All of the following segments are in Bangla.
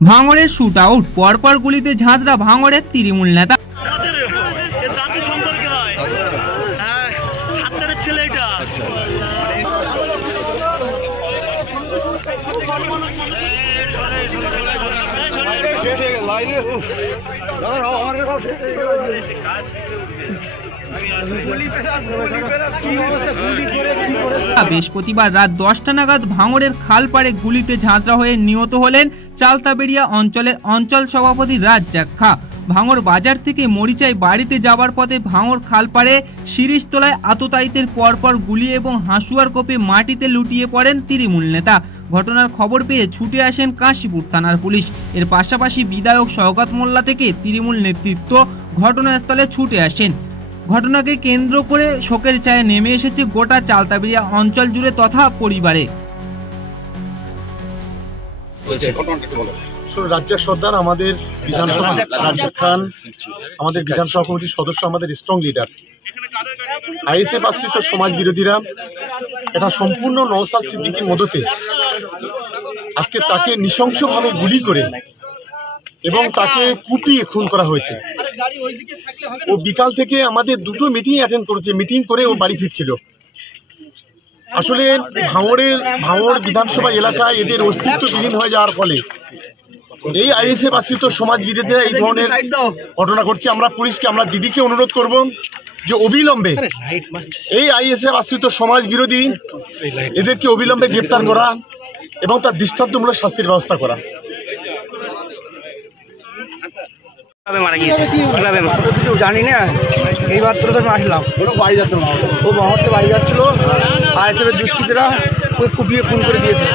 ভাঙড়ের শুট আউট, পরপর গুলিতে ঝাঁঝরা ভাঙড়ের তৃণমূল নেতা। বৃহস্পতিবার রাত 10টা নাগাদ ভাঙড়ের খালপাড়ে গুলিতে ঝাঁঝরা হয়ে নিহত হলেন চালতাবেড়িয়া অঞ্চলের অঞ্চল সভাপতি রাজ্জাক খাঁ। ভাঙড় বাজার থেকে মরিচাই বাড়িতে যাবার পথে ভাঙড় খালপাড়ে শিরিষতলায় আততায়ীদের পরপর গুলি এবং হাঁসুয়ার কোপে মাটিতে লুটিয়ে পড়েন তৃণমূল নেতা। ঘটনার খবর পেয়ে ছুটে আসেন কাশীপুর থানার পুলিশ। এর পাশাপাশি বিধায়ক শওকত মোল্লা থেকে তৃণমূল নেতৃত্ব ঘটনাস্থলে ছুটে আসেন। ঘটনাকে কেন্দ্র করে শোকের ছায়া নেমে এসেছে গোটা চালতাবেড়িয়া অঞ্চল জুড়ে তথা পরিবারে। রাজ্জাক সর্দার আমাদের বিধানসভা, রাজ্জাক খান আমাদের বিধানসভা কমিটির সদস্য, আমাদের স্ট্রং লিডার। আইএসএফ আশ্রিত সমাজ বিরোধীরা এটা সম্পূর্ণ নওশাদ সিদ্দিকীর মদতে আজকে তাকে নৃশংসভাবে গুলি করে এবং তাকে কুপিয়ে খুন করা হয়েছে। ও বিকাল থেকে আমাদের দুটো মিটিং অ্যাটেন্ড করেছে, মিটিং করে ও বাড়ি ফিরছিল। আসলে ভাঙড় বিধানসভা এলাকায় এদের অস্তিত্ববিহীন হয়ে যাওয়ার ফলে এই আইএসএফ আশ্রিত সমাজ বিরোধীরা এই ধরনের ঘটনা ঘটছে। আমরা পুলিশকে, আমরা দিদিকে অনুরোধ করব যে অবিলম্বে এই আইএসএফ আশ্রিত সমাজ বিরোধী এদেরকে অবিলম্বে গ্রেপ্তার করা এবং তার দৃষ্টান্তমূলক শাস্তির ব্যবস্থা করা। মারা গিয়েছে কিভাবে কিছু জানি না, এই মাত্র তো আমি আসলাম। বাড়ি যাচ্ছিল, ও মহর্তে বাড়ি যাচ্ছিল, আইএসএফের দুষ্কৃতীরা ওই কুপিয়ে খুন করে দিয়েছে।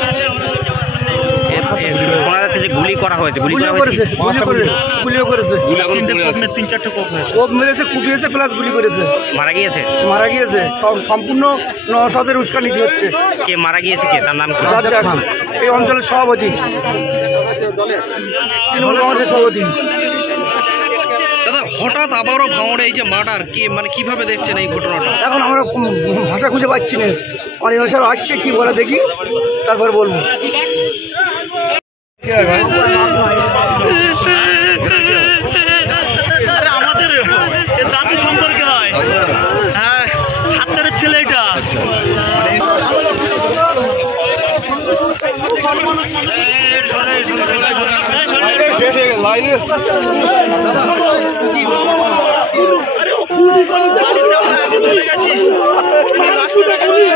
শোনা যাচ্ছে যে গুলি করা হয়েছে, গুলিও করেছে, তিন চারটে কোপ মেরেছে, কুপিয়েছে প্লাস গুলি করেছে। মারা গিয়েছে সম্পূর্ণ নওশাদের উস্কানিতে হচ্ছে। কে মারা গিয়েছে, কে তার নাম কি? রাজ্জাক খান, এই অঞ্চলের সভাপতি, তৃণমূল কংগ্রেসের সভাপতি। দাদা, হঠাৎ আবারও ভাঙড়ে এই যে মার্ডার, কি মানে কিভাবে দেখছেন এই ঘটনাটা? এখন আমরা ভাষা খুঁজে পাচ্ছি না, অনেক সব আসছে, কি বলে দেখি তারপরে বলবো। আমাদের দাদু সম্পর্কে হয়, হ্যাঁ, ছাত্রের ছেলে এটা।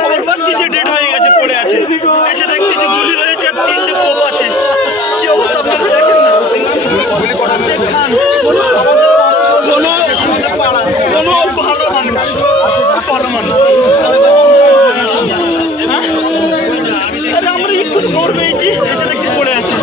খবর পাচ্ছি যে ডেড হয়ে গেছে, পড়ে আছে। এসে দেখছি যে গুলি হয়েছে, 3টে কোপ আছে। কি অবস্থা আপনারা দেখেন না? খান কোনো ভালো মানুষ, ভালো মানুষ। আমরা একটু খবর পেয়েছি, এসে দেখছি পড়ে আছে।